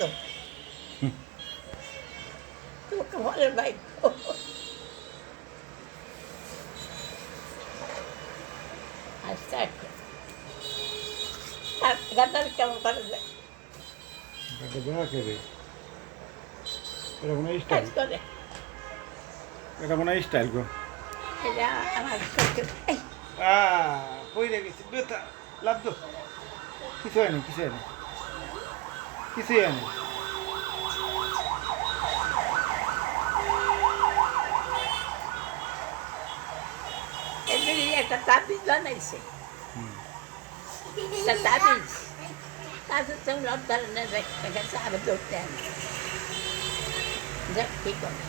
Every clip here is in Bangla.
তো তোকে বলে ভাই আস্তে আস্তে গাদার কেমন করে যায় এটা বেড়া খেয়ে এটা কোনো কাজ স্টাইল করে এটা কোনো স্টাইল গো এটা আমার শ্বশুর এই পইরে গেছি বেতা লাভ তো কিছু হয়নি কিছুই হয়নি এমনি একটা তাবিজ বানাইছে একটা তাবিজ তাদের তো সব ধরনের দেখা গেছে আরো ধরতে হবে যাক ঠিক হবে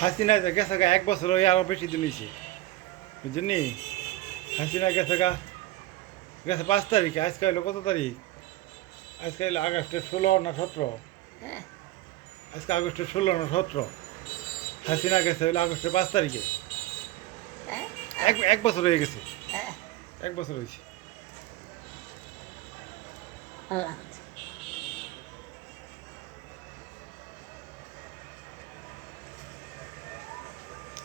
হাসিনা গেছে গা 1 বছর হয়ে আরো বেশি দিন হয়েছে বুঝলি হাসিনা গেছে 5 তারিখে আজকে হইলো কত তারিখ আজকে হইলো আগস্টের 16 না 17 হ্যাঁ আজকে আগস্টের 16 না 17 হাসিনা গেছে হইলো আগস্টের 5 তারিখে হ্যাঁ এক বছর হয়ে গেছে হ্যাঁ 1 বছর হয়েছে আল্লাহ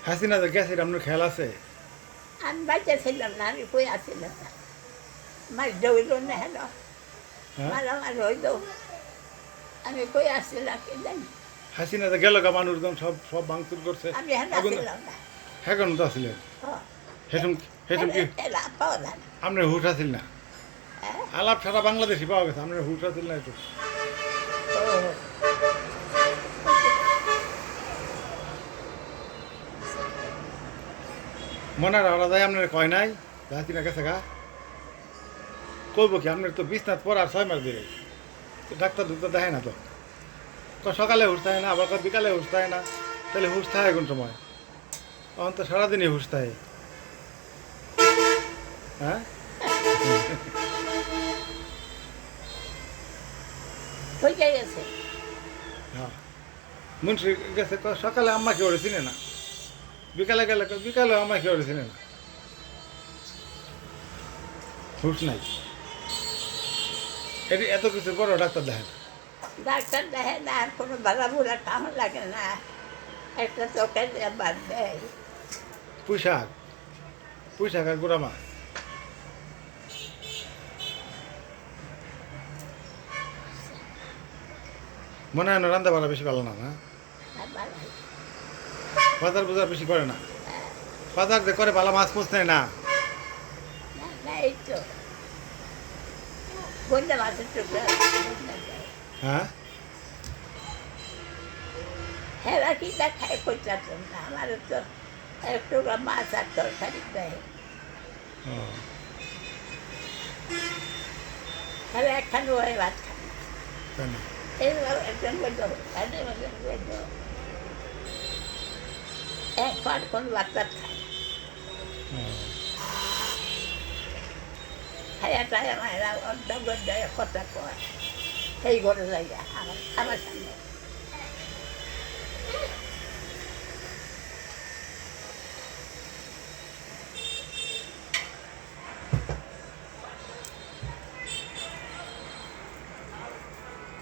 হাসিনা যে গেছে এটা আপনার খেয়াল আছে আমি বাচ্চা ছিলাম না আমি কই আসছিলাম না আমার দৌড় না হেন হ্যাঁ আমার রইল আমি কই আসছিলাম কি জানি হাসিনা যে গেল গা মানুষজন সব ভাঙচুর করছে আমি হেন আগুন আসছিলাম না হেগন তো আসলেন হেসম কি এলা পাওয়া যায় না আপনার হুট আসিল না হ্যাঁ আলাপ সারা বাংলাদেশি পাওয়া গেছে আপনার হুট আসিল না একটু ও মনে ওরা যায় আপনার কয় নাই হাসিনা গেছে গা কইব কি আপনার তো বিছনাথ পর আর 6 মাস ধরে তো ডাক্তার ঢুকতে দেখে না তো সকালে হুশ থাকে না আবার বিকালে হুশ থাকে না তাহলে হুশ থাকে কোন সময় তখন তো সারাদিনই হুশ থাকে হ্যাঁ হয়ে গেছে হ্যাঁ মুন্সি গেছে সকালে আম্মা কেউ চিনে না বিকালে গেলে বিকালে আম্মা কেউ চিনে না হুশ নাই এত কিছু বড় ডাক্তার দেখেন ডাক্তার দেখে না আর কোনো বালা বুড়া কাম লাগে না একটা চোখে বাদ দেয় পুঁইশাক আর গুড়া মাছ মনে হয় না রান্না বাড়া বেশি ভালো না না বাজার বুজার বেশি করে না বাজার যে করে ভালো মাছ পুষ নেয় না না এই তো বন্যা মাছের টুকরা হ্যাঁ হেরা কি তা খাই করতাম না আমার তো এক টুকরা মাছ আর তরকারি দেয় ও, হেরা একখানে ওই ভাত খায় তাই না? এই একজন বলতো এক পাট কোন ভাত টাত খায় ও, খাইয়াটাই আমার অর্ধ গড্ডায় কথা কয় সেই ঘরে যাইয়া আমার আমার সামনে